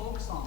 folk song.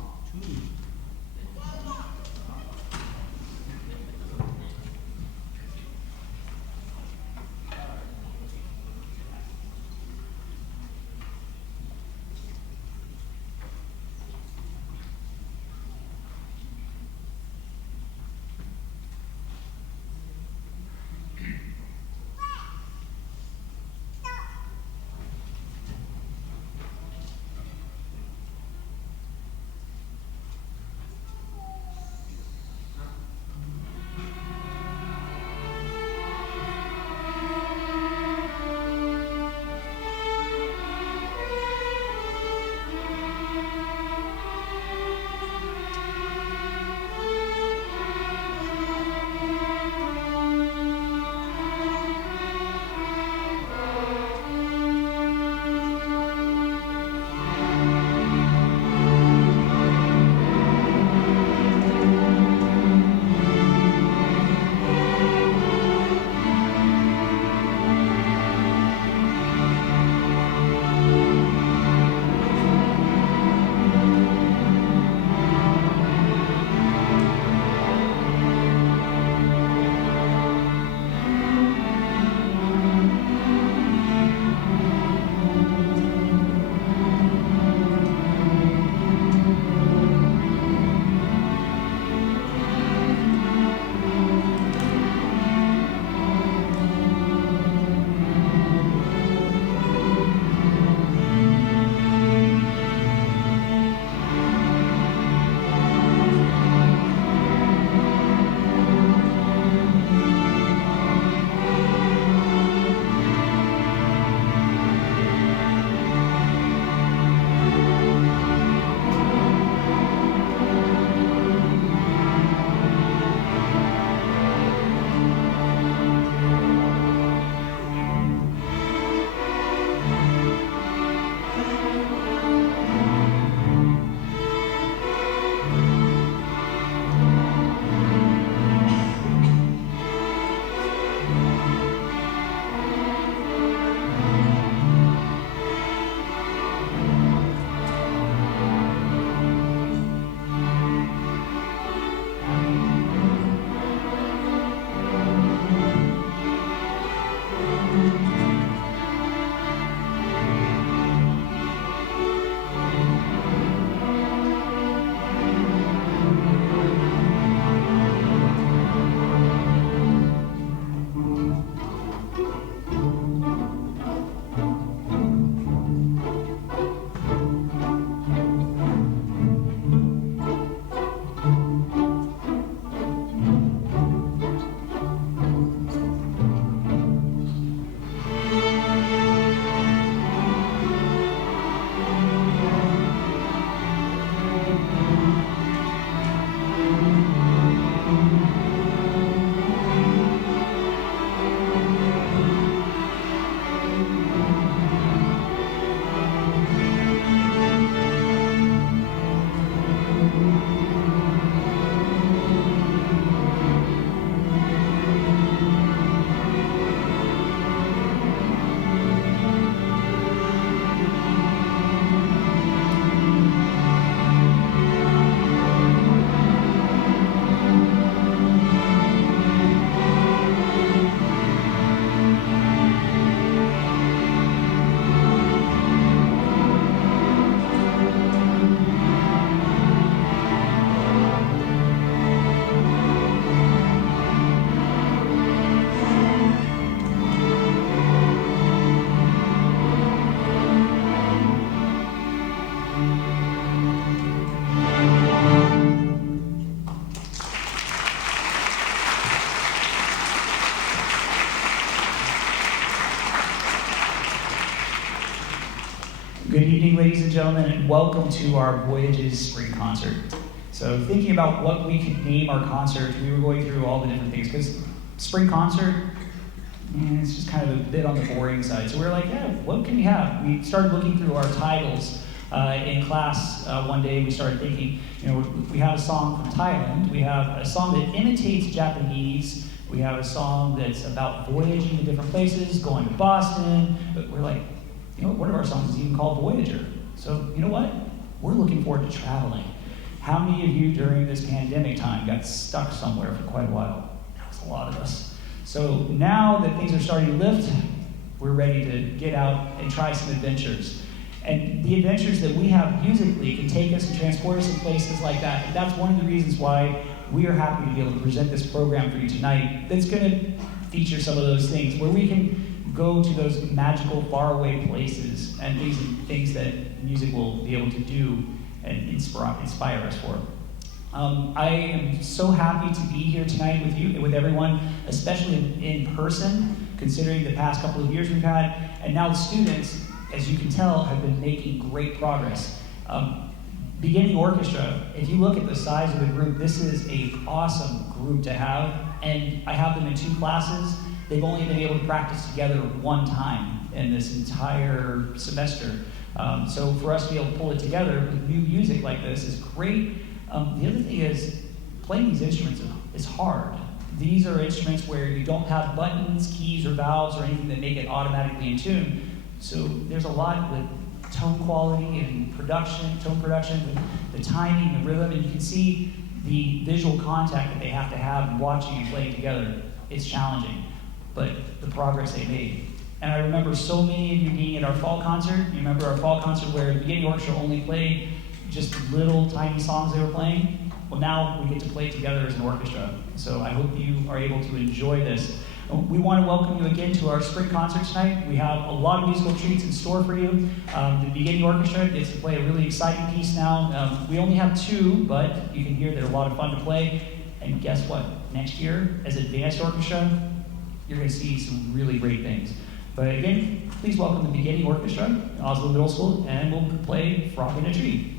Good evening, ladies and gentlemen, and welcome to our Voyages Spring Concert. So thinking about what we could name our concert, we were going through all the different things, because spring concert, it's just kind of a bit on the boring side. So we were like, yeah, what can we have? We started looking through our titles in class one day. We started thinking, we have a song from Thailand, we have a song that imitates Japanese, we have a song that's about voyaging to different places, going to Boston, but we're like, one of our songs is even called Voyager. So, you know what? we're looking forward to traveling. How many of you during this pandemic time got stuck somewhere for quite a while? That was a lot of us. So now that things are starting to lift, we're ready to get out and try some adventures. And the adventures that we have musically can take us and transport us in places like that. And that's one of the reasons why we are happy to be able to present this program for you tonight that's going to feature some of those things, where we can go to those magical, faraway places and things that music will be able to do and inspire us for. I am so happy to be here tonight with you, with everyone, especially in person, considering the past couple of years we've had. And now the students, as you can tell, have been making great progress. Beginning Orchestra, if you look at the size of the group, this is an awesome group to have. And I have them in 2 classes. They've only been able to practice together 1 time in this entire semester. So for us to be able to pull it together with new music like this is great. The other thing is, playing these instruments is hard. These are instruments where you don't have buttons, keys, or valves, or anything that make it automatically in tune. So there's a lot with tone quality and tone production, with the timing, the rhythm, and you can see the visual contact that they have to have watching and playing together. It's challenging, but the progress they made. And I remember so many of you being at our fall concert. You remember our fall concert where the beginning orchestra only played just little tiny songs they were playing? Well, now we get to play together as an orchestra. So I hope you are able to enjoy this. We want to welcome you again to our spring concert tonight. We have a lot of musical treats in store for you. The beginning orchestra gets to play a really exciting piece now. We only have 2, but you can hear they're a lot of fun to play. And guess what? Next year, as advanced orchestra, you're going to see some really great things. But again, please welcome the beginning orchestra, Oslo Middle School, and we'll play Frog in a Tree.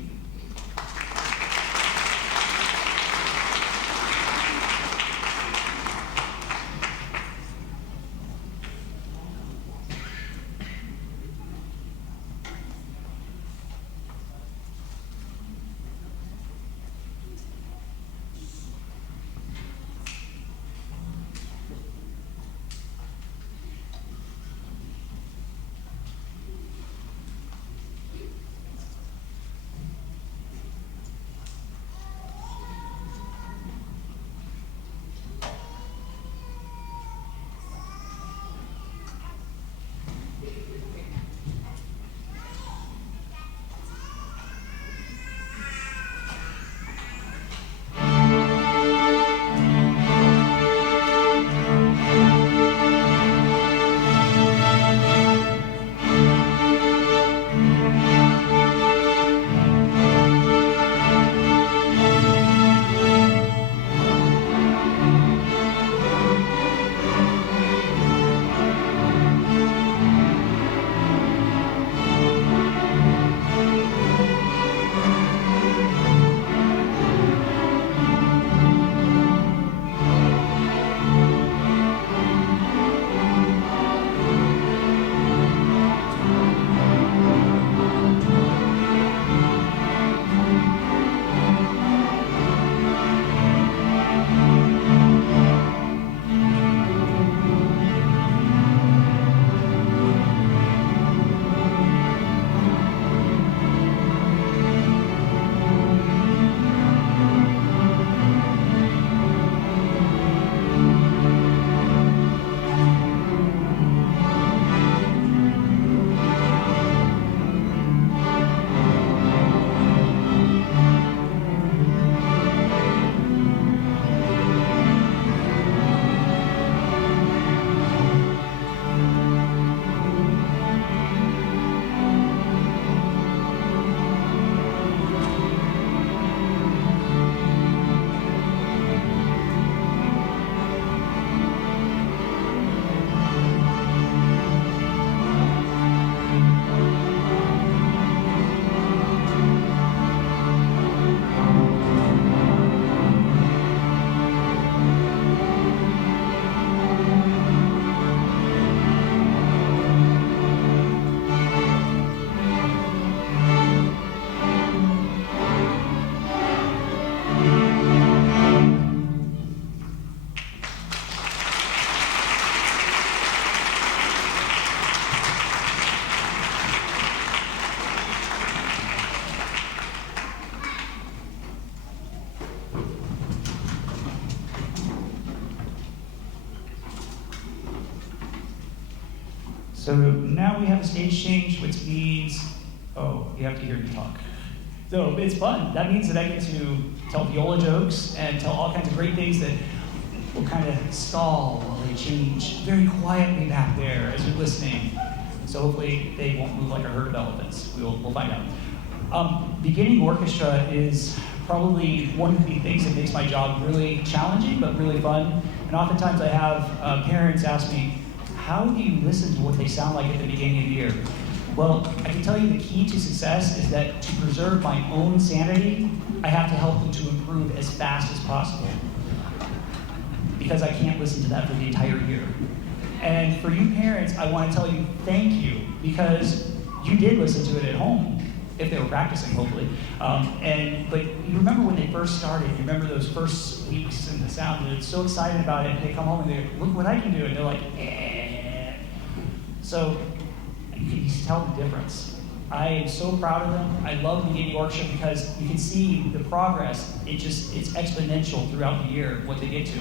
So now we have a stage change, which means, oh, you have to hear me talk. So it's fun. That means that I get to tell viola jokes and tell all kinds of great things that will kind of stall while they change very quietly back there as you're listening. So hopefully they won't move like a herd of elephants. We'll find out. Beginning orchestra is probably one of the things that makes my job really challenging, but really fun. And oftentimes I have parents ask me, how do you listen to what they sound like at the beginning of the year? Well, I can tell you the key to success is that to preserve my own sanity, I have to help them to improve as fast as possible. Because I can't listen to that for the entire year. And for you parents, I want to tell you thank you, because you did listen to it at home, if they were practicing, hopefully. But you remember when they first started, you remember those first weeks and the sound, they're so excited about it, and they come home and they're, look what I can do, and they're like, eh. So you can tell the difference. I am so proud of them. I love beginning orchestra because you can see the progress. It's exponential throughout the year, what they get to.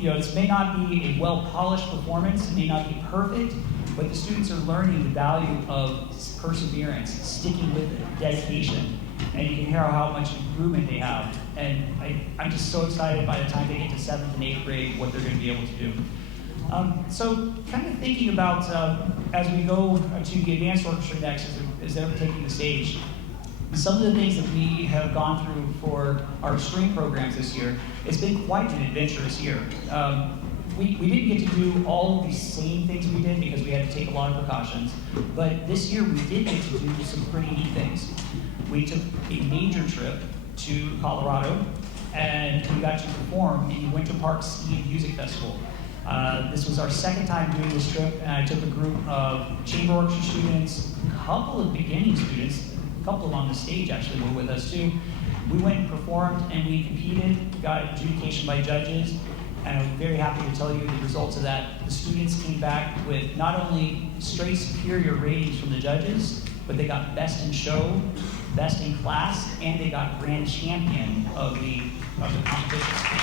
This may not be a well-polished performance, it may not be perfect, but the students are learning the value of perseverance, sticking with it, dedication, and you can hear how much improvement they have. And I'm just so excited by the time they get to 7th and 8th grade, what they're going to be able to do. So kind of thinking about, as we go to the advanced orchestra next, as they're taking the stage, some of the things that we have gone through for our string programs this year, it's been quite an adventurous year. We didn't get to do all of the same things we did because we had to take a lot of precautions, but this year we did get to do some pretty neat things. We took a major trip to Colorado, and we got to perform in the Winter Park Ski and Music Festival. This was our second time doing this trip, and I took a group of chamber orchestra students, a couple of beginning students, a couple of them on the stage actually were with us too. We went and performed and we competed, got adjudication by judges, and I'm very happy to tell you the results of that. The students came back with not only straight superior ratings from the judges, but they got best in show, best in class, and they got grand champion of the competition.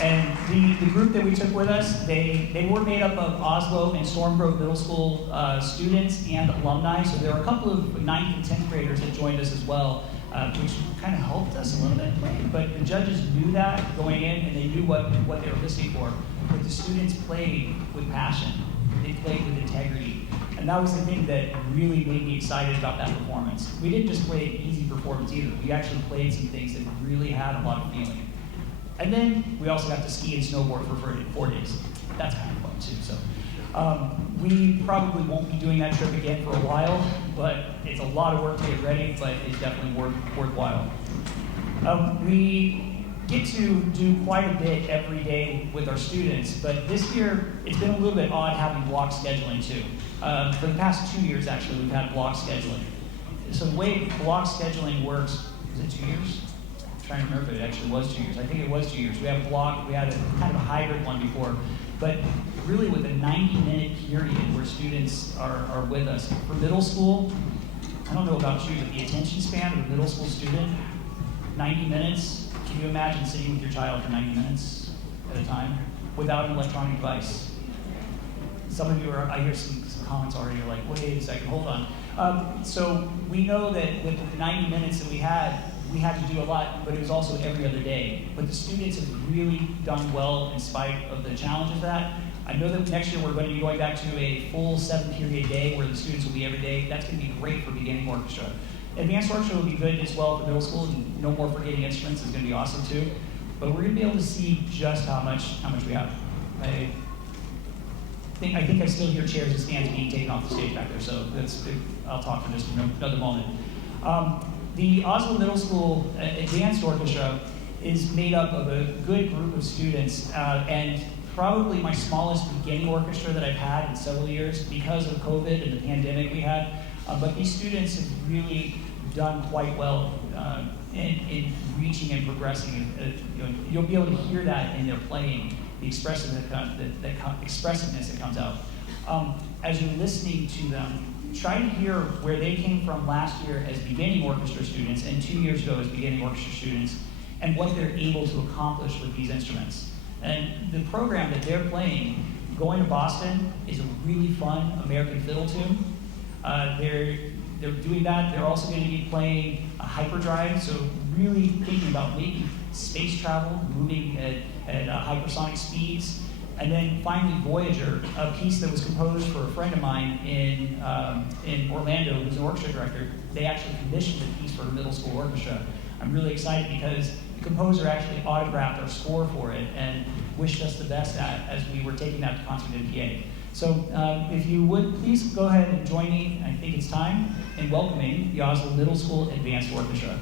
And the group that we took with us, they were made up of Oslo and Storm Grove Middle School students and alumni. So there were a couple of 9th and 10th graders that joined us as well, which kind of helped us a little bit. But the judges knew that going in, and they knew what they were listening for. But the students played with passion. They played with integrity. And that was the thing that really made me excited about that performance. We didn't just play an easy performance either. We actually played some things that really had a lot of feeling. And then we also got to ski and snowboard for 4 days. That's kind of fun too. So we probably won't be doing that trip again for a while, but it's a lot of work to get ready, but it's definitely worthwhile. We get to do quite a bit every day with our students, but this year it's been a little bit odd having block scheduling too. For the past 2 years actually, we've had block scheduling. So the way block scheduling works, is it 2 years? Trying to remember if it actually was 2 years. I think it was 2 years. We had a block, we had a kind of a hybrid one before, but really with a 90-minute period where students are with us. For middle school, I don't know about you, but the attention span of a middle school student, 90 minutes, can you imagine sitting with your child for 90 minutes at a time without an electronic device? Some of you I hear some comments already, you're like, wait a second, hold on. So we know that with the 90 minutes that we had to do a lot, but it was also every other day. But the students have really done well in spite of the challenges of that. I know that next year we're going to be going back to a full 7-period day where the students will be every day. That's going to be great for beginning orchestra. Advanced orchestra will be good as well for middle school, and no more forgetting instruments is going to be awesome too. But we're going to be able to see just how much we have. I think I still hear chairs and stands being taken off the stage back there, so I'll talk for just another moment. The Oslo Middle School Advanced Orchestra is made up of a good group of students, and probably my smallest beginning orchestra that I've had in several years because of COVID and the pandemic we had. But these students have really done quite well in reaching and progressing. You'll be able to hear that in their playing, the expressiveness that comes out. As you're listening to them, try to hear where they came from last year as beginning orchestra students and 2 years ago as beginning orchestra students, and what they're able to accomplish with these instruments. And the program that they're playing, Going to Boston, is a really fun American fiddle tune. They're doing that. They're also going to be playing a hyperdrive, so really thinking about maybe space travel, moving at hypersonic speeds. And then finally, Voyager, a piece that was composed for a friend of mine in Orlando, who's an orchestra director. They actually commissioned a piece for a middle school orchestra. I'm really excited because the composer actually autographed our score for it and wished us the best as we were taking that to concert in PA. So if you would, please go ahead and join me, I think it's time, in welcoming the Oslo Middle School Advanced Orchestra.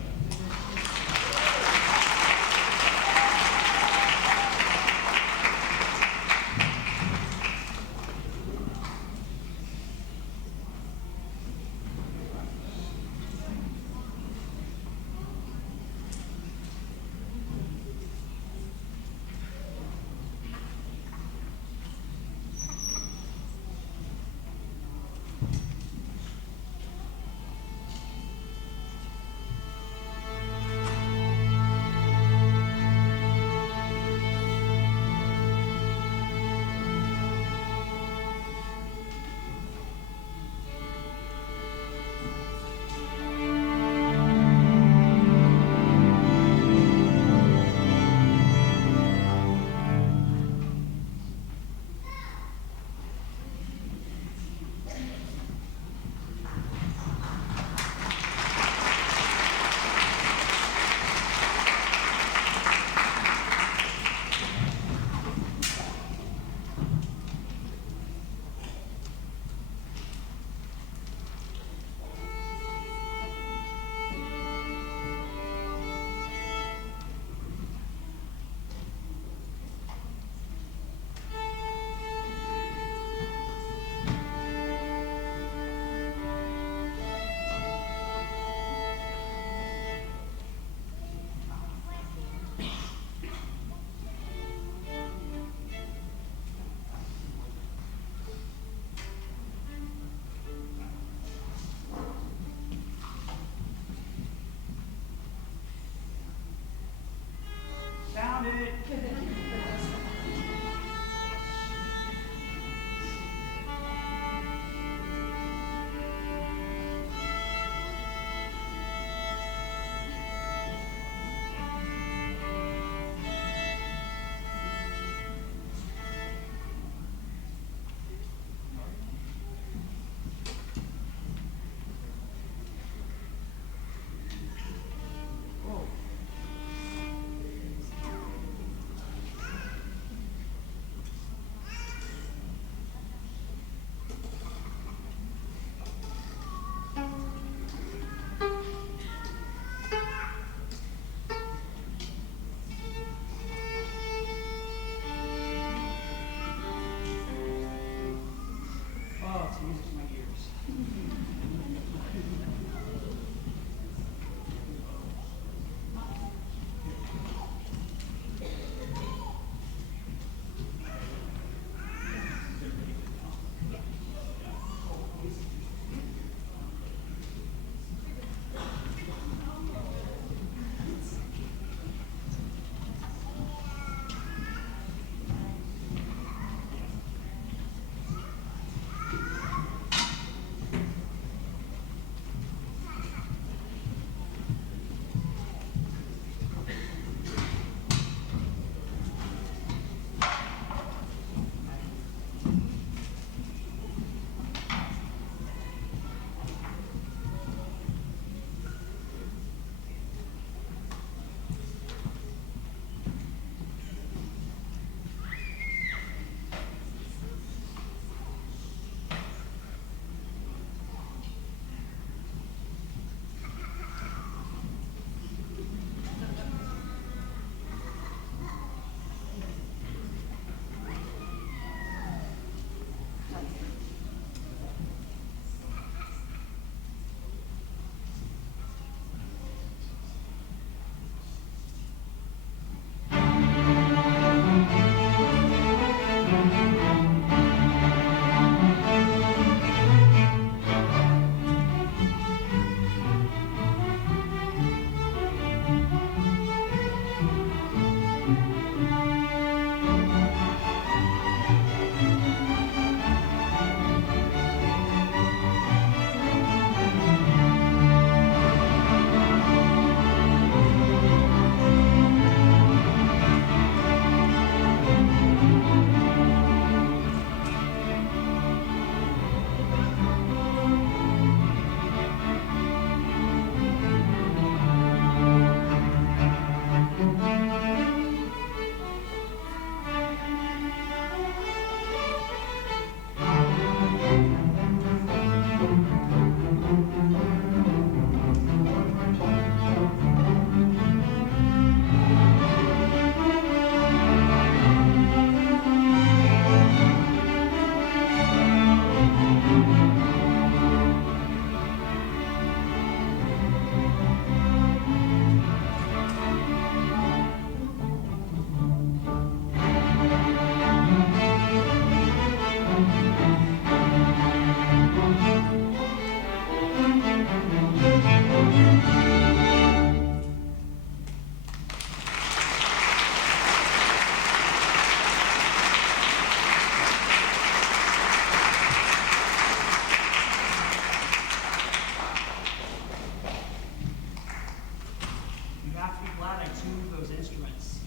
move those instruments.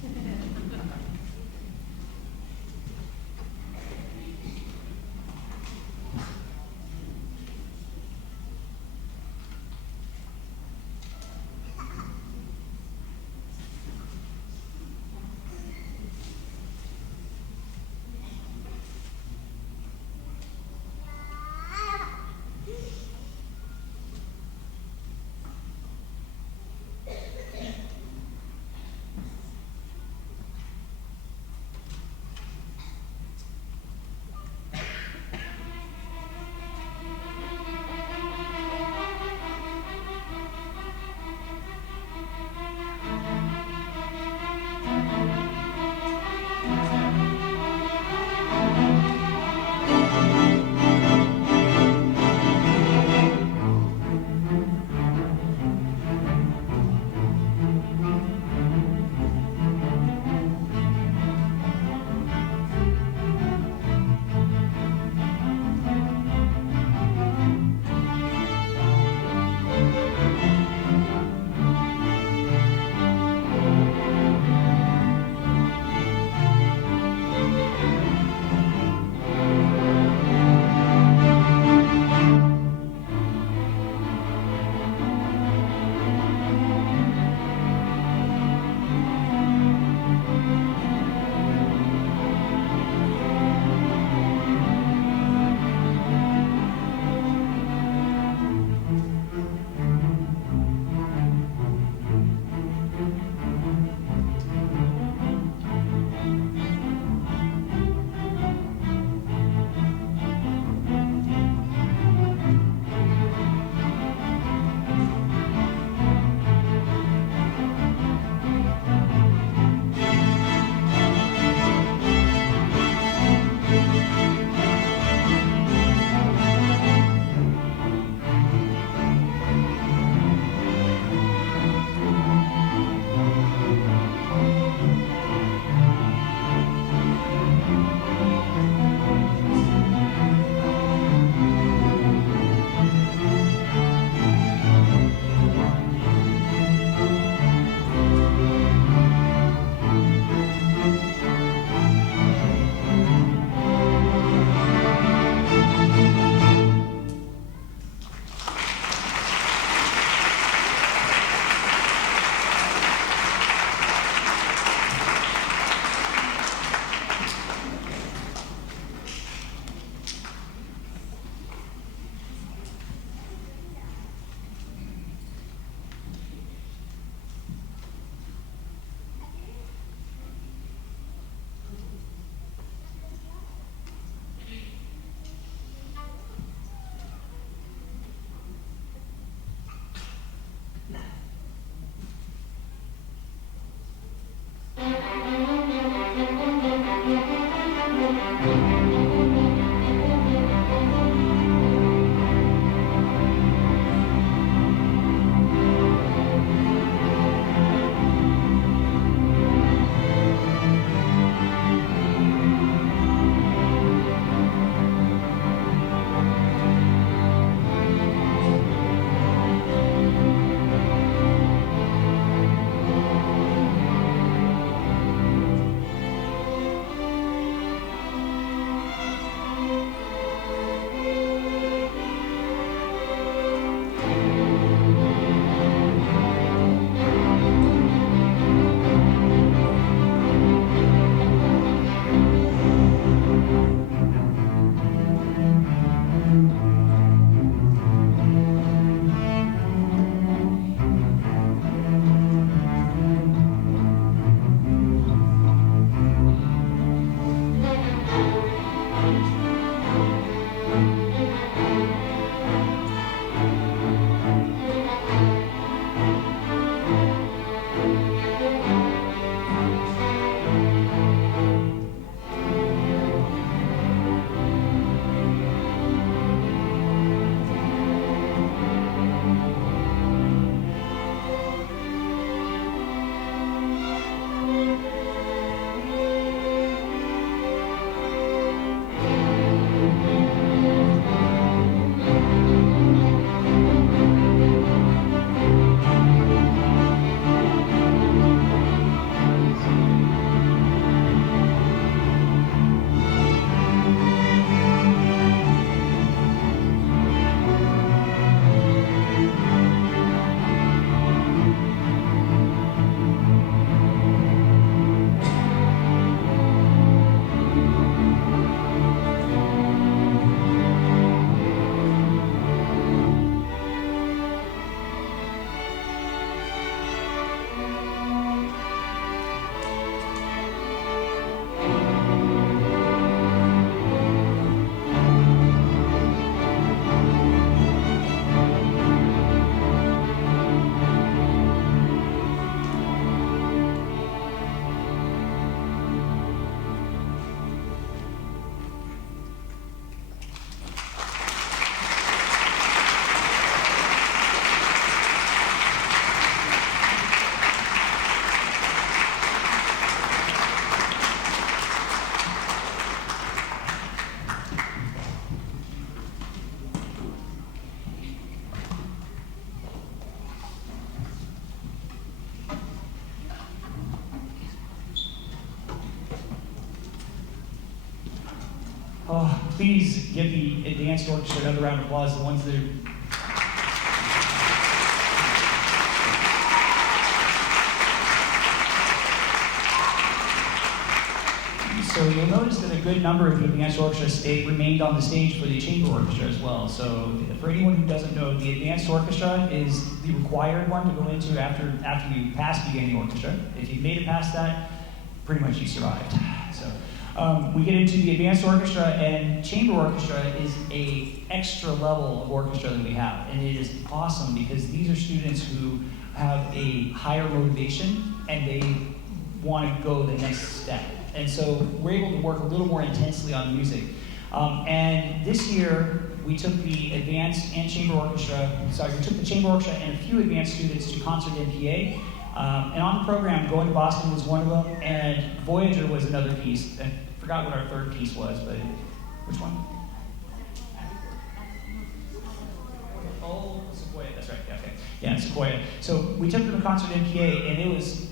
please give the advanced orchestra another round of applause, the ones that are. So you'll notice that a good number of the advanced orchestra remained on the stage for the chamber orchestra as well. So for anyone who doesn't know, the advanced orchestra is the required one to go into after you pass beginning orchestra. If you made it past that, pretty much you survived. So we get into the advanced orchestra, and chamber orchestra is a extra level of orchestra that we have. And it is awesome because these are students who have a higher motivation and they want to go the next step. And so we're able to work a little more intensely on music. And this year, we took the advanced and chamber orchestra, we took the chamber orchestra and a few advanced students to concert MPA. And on the program, Going to Boston was one of them, and Voyager was another piece. I forgot what our third piece was, but which one? Oh, Sequoia, that's right, yeah, okay. Yeah, Sequoia. So we took them to concert MPA, and it was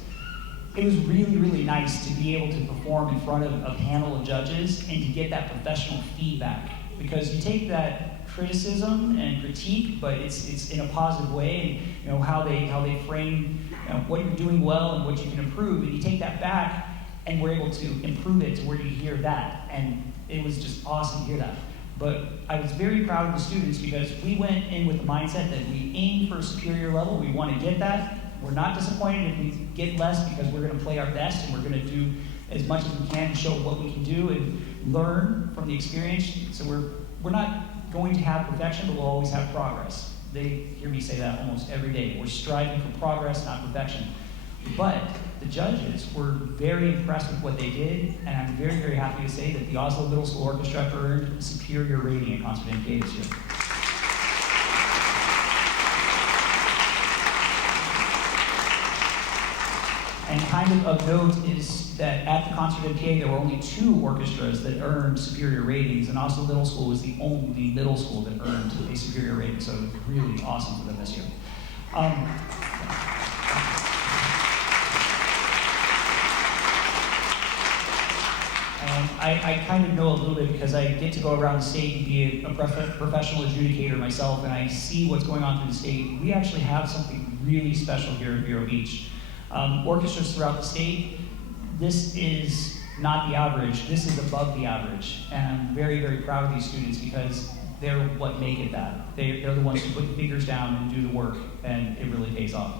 really, really nice to be able to perform in front of a panel of judges and to get that professional feedback. Because you take that criticism and critique, but it's in a positive way, and how they frame what you're doing well and what you can improve, and you take that back, and we're able to improve it to where you hear that. And it was just awesome to hear that. But I was very proud of the students because we went in with the mindset that we aim for a superior level, we want to get that. We're not disappointed if we get less because we're going to play our best and we're going to do as much as we can to show what we can do and learn from the experience. So we're not going to have perfection, but we'll always have progress. They hear me say that almost every day. We're striving for progress, not perfection. But the judges were very impressed with what they did, and I'm very, very happy to say that the Oslo Middle School Orchestra earned a superior rating at Concert MPA this year. And kind of note is that at the Concert MPA, there were only 2 orchestras that earned superior ratings, and Oslo Middle School was the only middle school that earned a superior rating, so it was really awesome for them this year. I kind of know a little bit because I get to go around the state and be a professional adjudicator myself, and I see what's going on through the state. We actually have something really special here at Vero Beach. Orchestras throughout the state, this is not the average, this is above the average. And I'm very, very proud of these students because they're what make it that. They're the ones who put the fingers down and do the work, and it really pays off.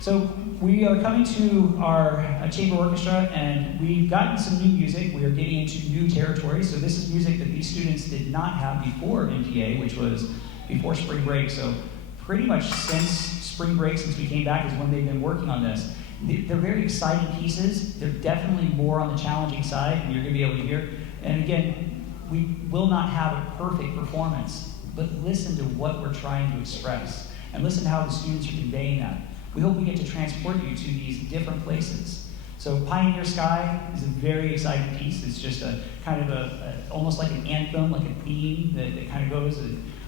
So we are coming to our chamber orchestra, and we've gotten some new music. We are getting into new territory. So this is music that these students did not have before MPA, which was before spring break. So pretty much since spring break, since we came back, is when they've been working on this. They're very exciting pieces. They're definitely more on the challenging side, and you're going to be able to hear. And again, we will not have a perfect performance, but listen to what we're trying to express, and listen to how the students are conveying that. We hope we get to transport you to these different places. So Pioneer Sky is a very exciting piece. It's just a kind of almost like an anthem, like a theme that kind of goes.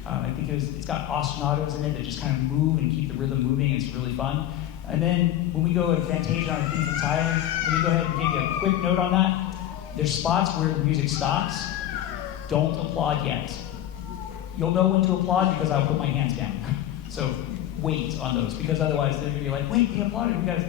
I think it's got ostinatos in it that just kind of move and keep the rhythm moving. It's really fun. And then when we go to Fantasia on Theme from Thailand, let me go ahead and give you a quick note on that. There's spots where the music stops. Don't applaud yet. You'll know when to applaud because I'll put my hands down. So wait on those, because otherwise they're going to be like, wait, we applauded, we got to.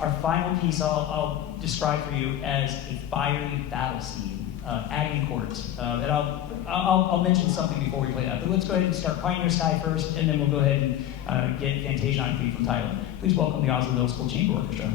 Our final piece I'll describe for you as a fiery battle scene, adding chords. And I'll mention something before we play that. But let's go ahead and start Pioneer Sky first, and then we'll go ahead and get Fantasia on Theme from Thailand. Please welcome the Oslo Middle School Chamber Orchestra.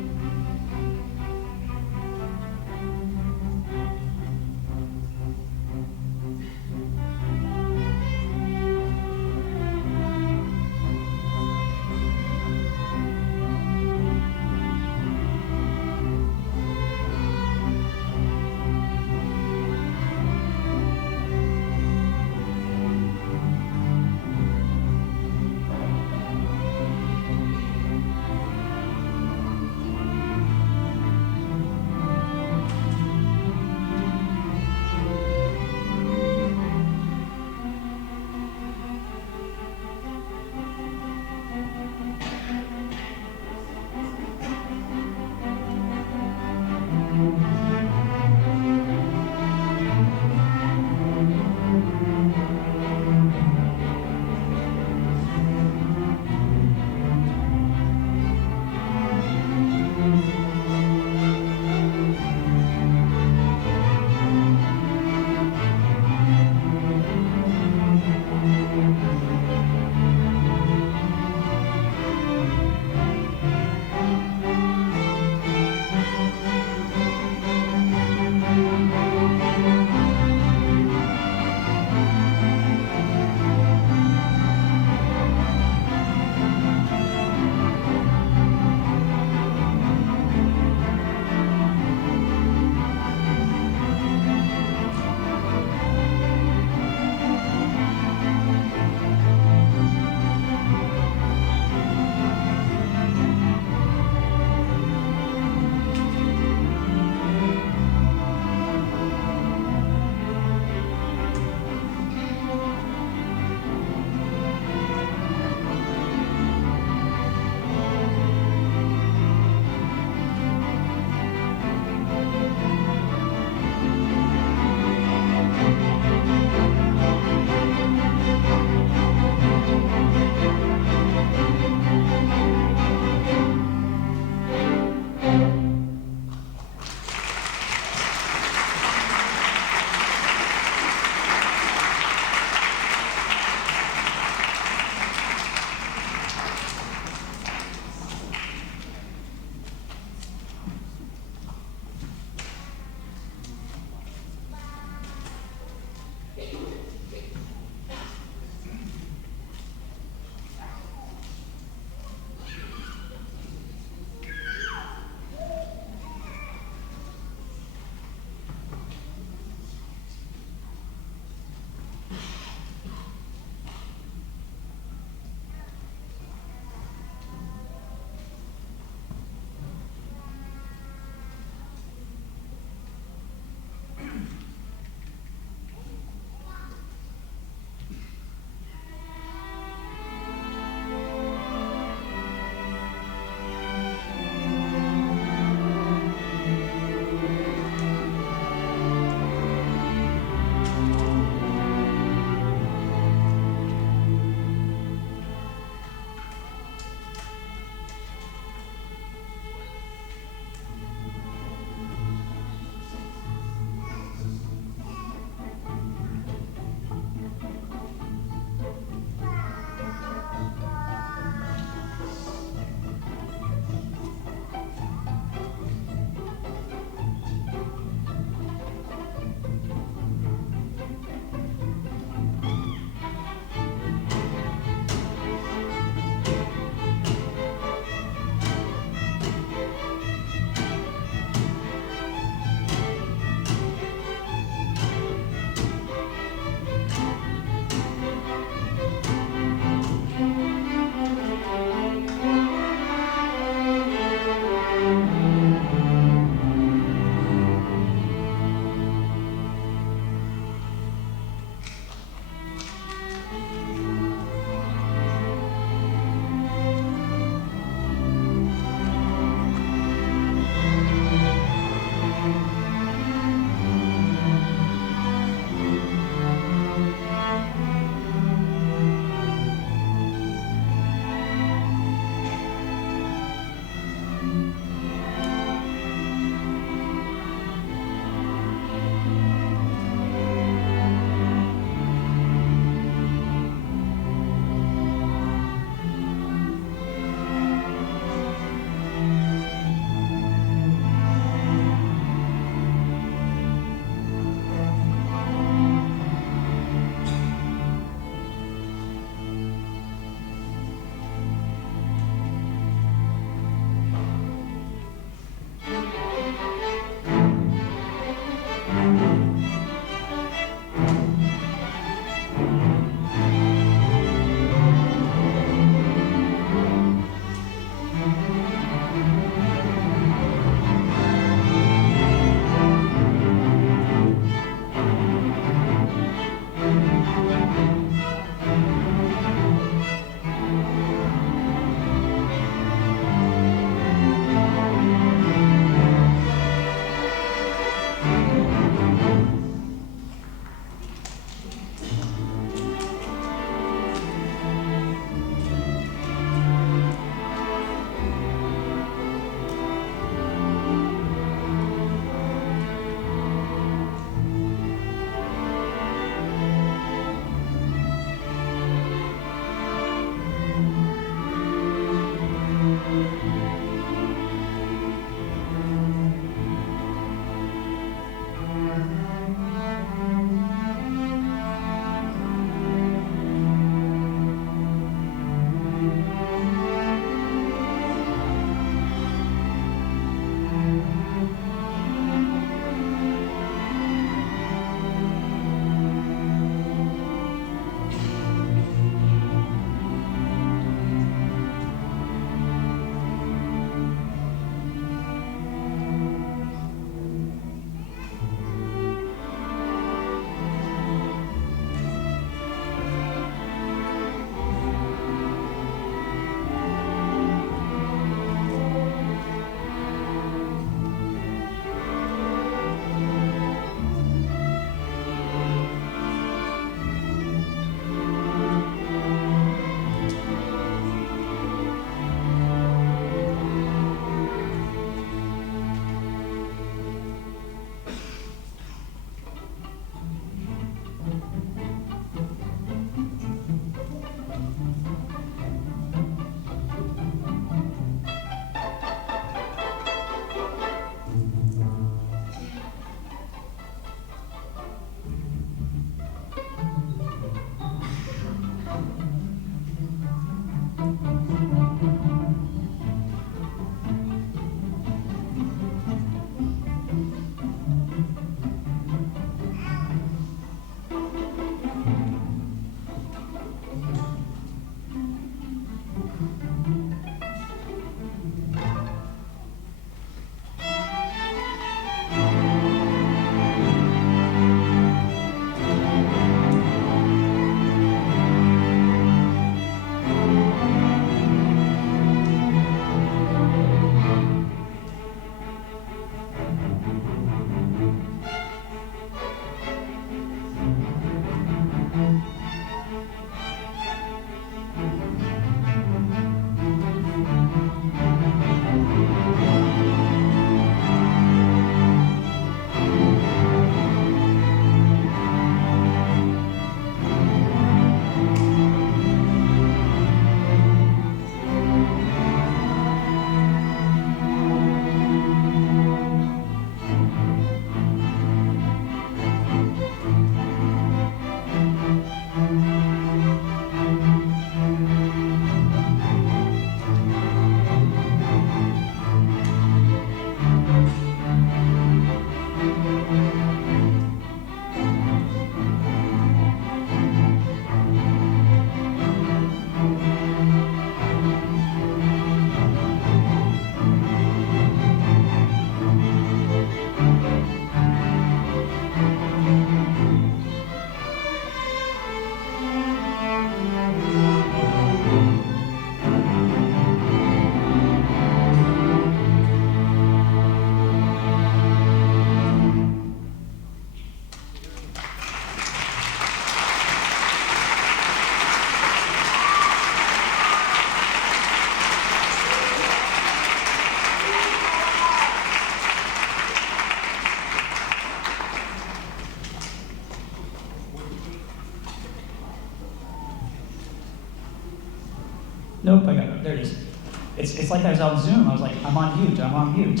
It's like I was on Zoom. I was like, I'm on mute.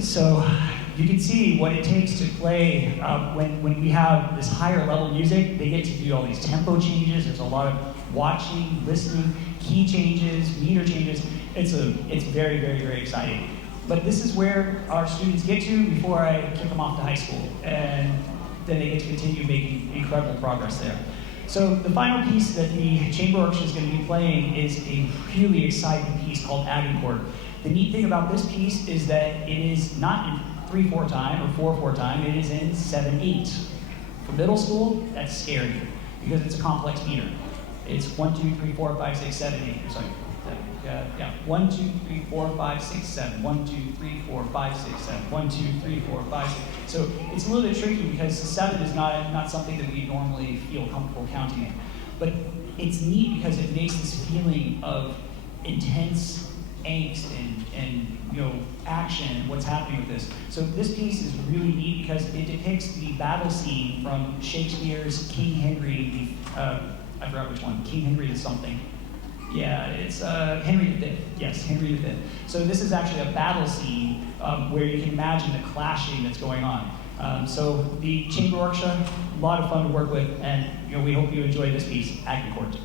So you can see what it takes to play when we have this higher level music. They get to do all these tempo changes. There's a lot of watching, listening, key changes, meter changes. It's very, very, very exciting. But this is where our students get to before I kick them off to high school. And then they get to continue making incredible progress there. So the final piece that the chamber orchestra is going to be playing is a really exciting piece called Agincourt. The neat thing about this piece is that it is not in 3/4 time or 4/4 time, it is in 7/8. For middle school, that's scary because it's a complex meter. It's 1, 2, 3, 4, 5, 6, 7, 8. Sorry. 1, 2, 3, 4, 5, 6, 7. 1, 2, 3, 4, 5, 6, 7. 1, 2, 3, 4, 5, 6. So it's a little bit tricky because 7 is not something that we normally feel comfortable counting in. But it's neat because it makes this feeling of intense angst and action, what's happening with this. So this piece is really neat because it depicts the battle scene from Shakespeare's King Henry, I forgot which one, King Henry is something. Yeah, it's Henry V. Yes, Henry V. So this is actually a battle scene where you can imagine the clashing that's going on. So the chamber orchestra, a lot of fun to work with, and we hope you enjoy this piece, Agincourt.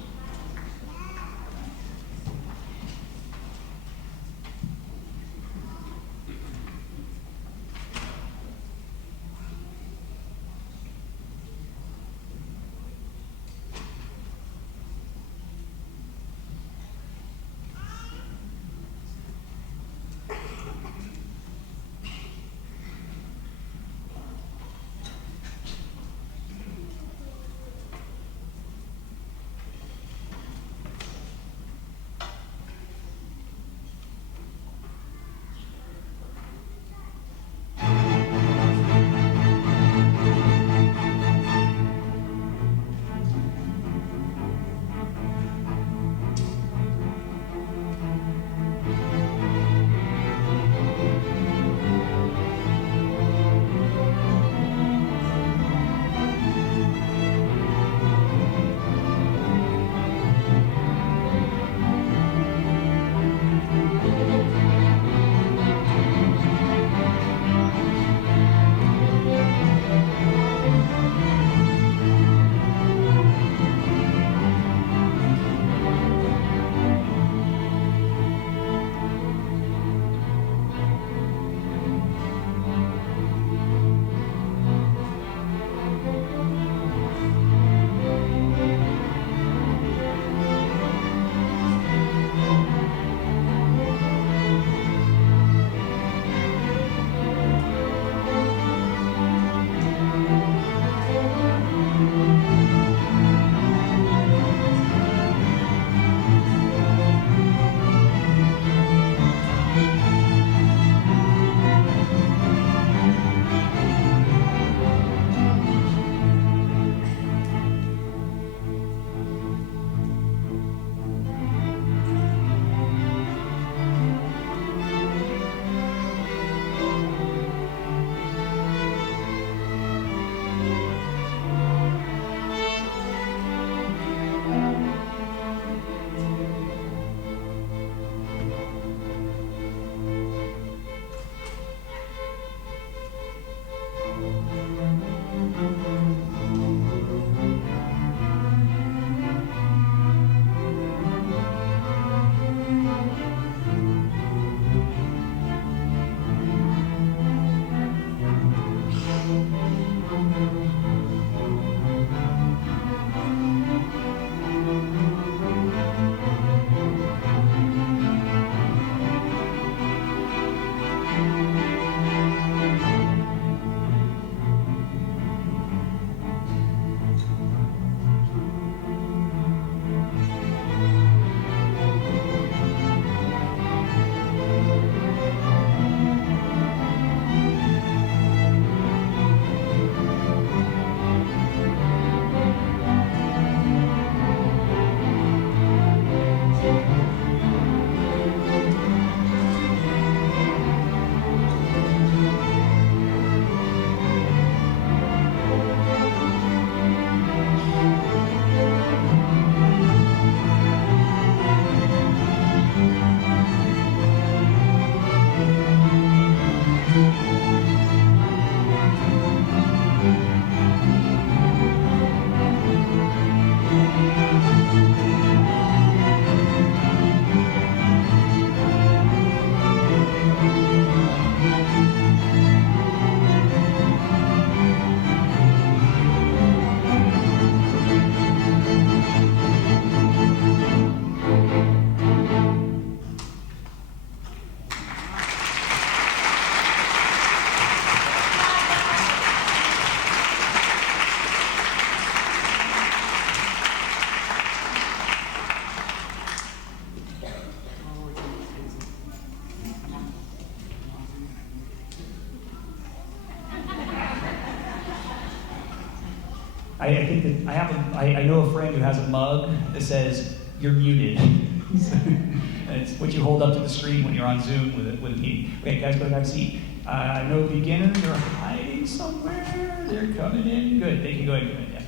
I think that I know a friend who has a mug that says, "You're muted." And it's what you hold up to the screen when you're on Zoom with a meeting. Okay, guys, go have a seat. I know beginners are hiding somewhere. They're coming in. Good, they can go ahead and come in, yeah.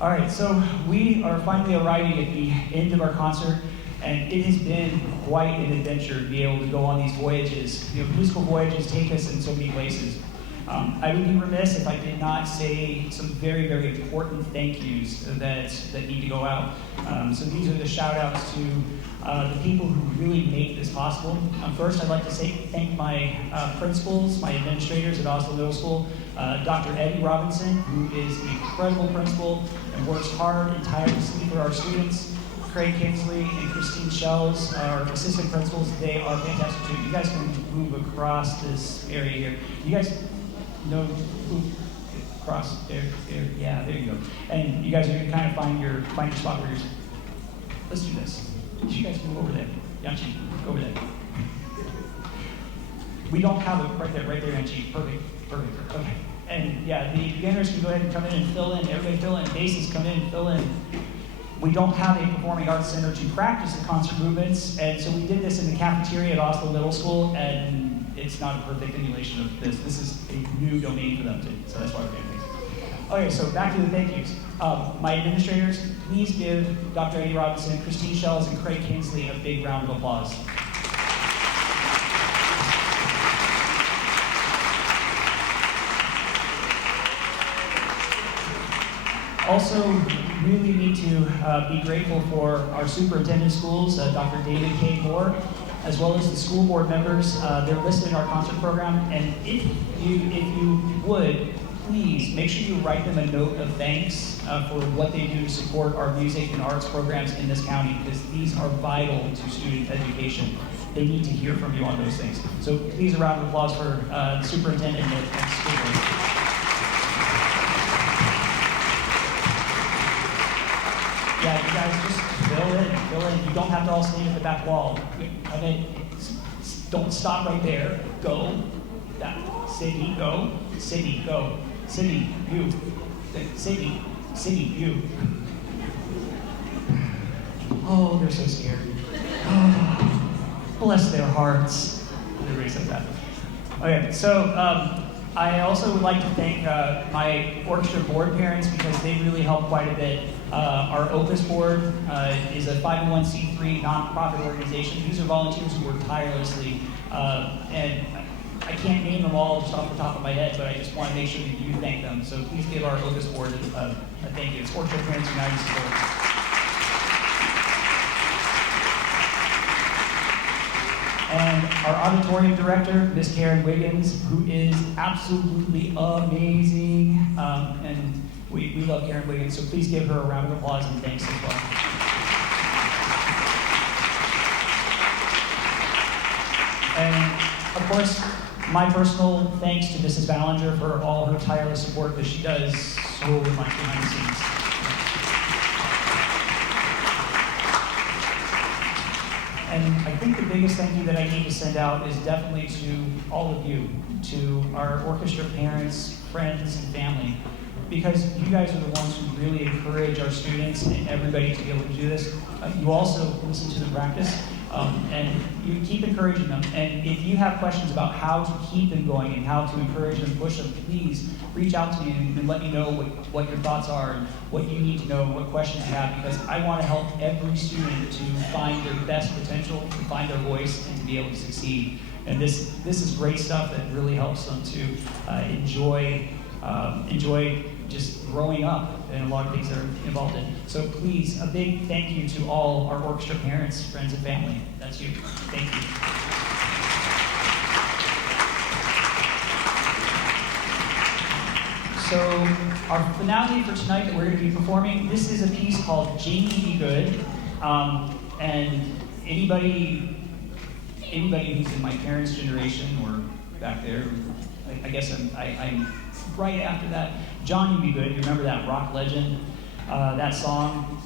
All right, so we are finally arriving at the end of our concert, and it has been quite an adventure to be able to go on these voyages. You know, musical voyages take us in so many places. I would be remiss if I did not say some very, very important thank yous that need to go out. So these are the shout outs to the people who really make this possible. First, I'd like to thank my principals, my administrators at Oslo Middle School, Dr. Eddie Robinson, who is an incredible principal and works hard and tirelessly for our students. Craig Kingsley and Christine Shells, our assistant principals, they are fantastic too. You guys can move across this area here. You guys know who across there, yeah, there you go. And you guys are gonna kind of find your spot where you're. Let's do this. You guys move over there. Yanchi, go over there. We don't have it right there, Yanchi. Perfect. Okay. And yeah, the beginners can go ahead and come in and fill in. Everybody fill in. Basses come in and fill in. We don't have a performing arts center to practice the concert movements, and so we did this in the cafeteria at Oslo Middle School, and it's not a perfect emulation of this. This is a new domain for them too, so that's why we're doing things. Okay, so back to the thank yous. My administrators, please give Dr. Eddie Robinson, Christine Shells, and Craig Kingsley a big round of applause. Also, really need to be grateful for our superintendent schools, Dr. David K. Moore, as well as the school board members. They're listed in our concert program, and if you would, please make sure you write them a note of thanks for what they do to support our music and arts programs in this county, because these are vital to student education. They need to hear from you on those things. So please, a round of applause for the superintendent and school board. Yeah, you guys just fill in. You don't have to all stand at the back wall. I mean, don't stop right there. Go. Sydney, go. Sydney, go. Sydney, you. Sydney, you. Oh, they're so scared. Oh, bless their hearts. Everybody says that. Okay, so I also would like to thank my orchestra board parents, because they really help quite a bit. Our Opus board is a 501c3 nonprofit organization. These are volunteers who work tirelessly, and I can't name them all just off the top of my head, but I just want to make sure that you thank them. So please give our Opus board a thank you. It's Orchestra Parents United Support. And our auditorium director, Miss Karen Wiggins, who is absolutely amazing. And we love Karen Wiggins, so please give her a round of applause and thanks as well. And of course, my personal thanks to Mrs. Ballinger for all her tireless support, because she does so much behind the scenes. And I think the biggest thank you that I need to send out is definitely to all of you, to our orchestra parents, friends, and family, because you guys are the ones who really encourage our students and everybody to be able to do this. You also listen to the practice, and you keep encouraging them. And if you have questions about how to keep them going and how to encourage them, push them, please reach out to me and let me know what your thoughts are and what you need to know, what questions you have, because I want to help every student to find their best potential, to find their voice, and to be able to succeed. And this is great stuff that really helps them to enjoy just growing up and a lot of things that are involved in. So please, a big thank you to all our orchestra parents, friends, and family. That's you. Thank you. So our finale for tonight that we're going to be performing, this is a piece called Jamie Be Good. And anybody who's in my parents' generation or back there, I guess I'm right after that. Johnny Be Good, you remember that rock legend, that song?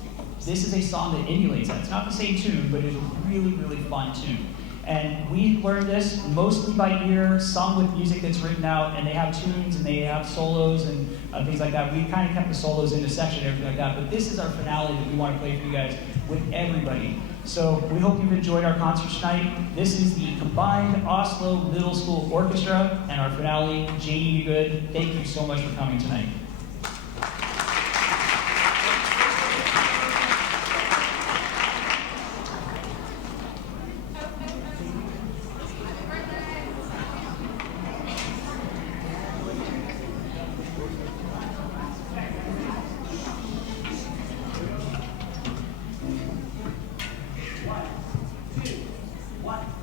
This is a song that emulates that. It's not the same tune, but it's a really, really fun tune. And we learned this mostly by ear, some with music that's written out, and they have tunes and they have solos and things like that. We kind of kept the solos in the section and everything like that, but this is our finale that we want to play for you guys with everybody. So we hope you've enjoyed our concert tonight. This is the combined Oslo Middle School Orchestra and our finale, Janie Be Good. Thank you so much for coming tonight. One.